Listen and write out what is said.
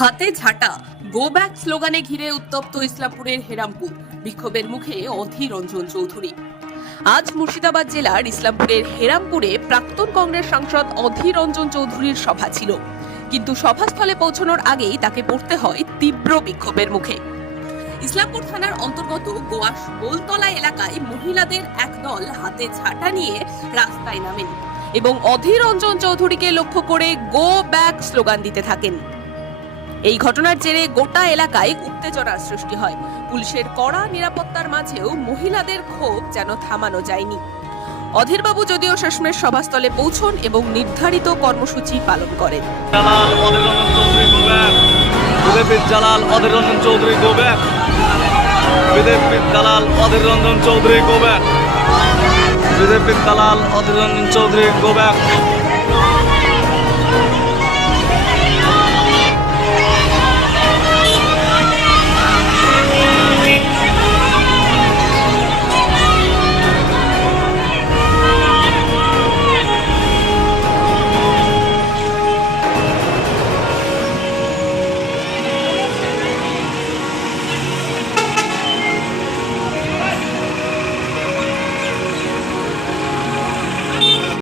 হাতে ঝাঁটা। Go back স্লোগানে ঘিরে উত্তপ্ত ইসলামপুরের হেরামপুর। বিক্ষোভের মুখে অধীর রঞ্জন চৌধুরী। আজ মুর্শিদাবাদ জেলার ইসলামপুরের হেরামপুরে প্রাক্তন কংগ্রেস সাংসদ অধীর রঞ্জন চৌধুরীর সভা ছিল। কিন্তু সভাস্থলে পৌঁছানোর আগেই তাকে পড়তে হয় তীব্র বিক্ষোভের মুখে। ইসলামপুর থানার অন্তর্গত গোয়াস গোলতলা এলাকায় মহিলাদের একদল হাতে ঝাঁটা নিয়ে রাস্তায় নামেন এবং অধীর রঞ্জন চৌধুরীকে লক্ষ্য করে গো ব্যাক স্লোগান দিতে থাকেন। এই ঘটনার জেরে গোটা এলাকায় উত্তেজনার সৃষ্টি হয়। পুলিশের কড়া নিরাপত্তার মাঝেও মহিলাদের ক্ষোভ যেন থামানো যায়নি। অধীরবাবু যদিও শেষমেশ সভাস্থলে পৌঁছন এবং নির্ধারিত কর্মসূচি পালন করেন। চৌধুরী চৌধুরী চৌধুরী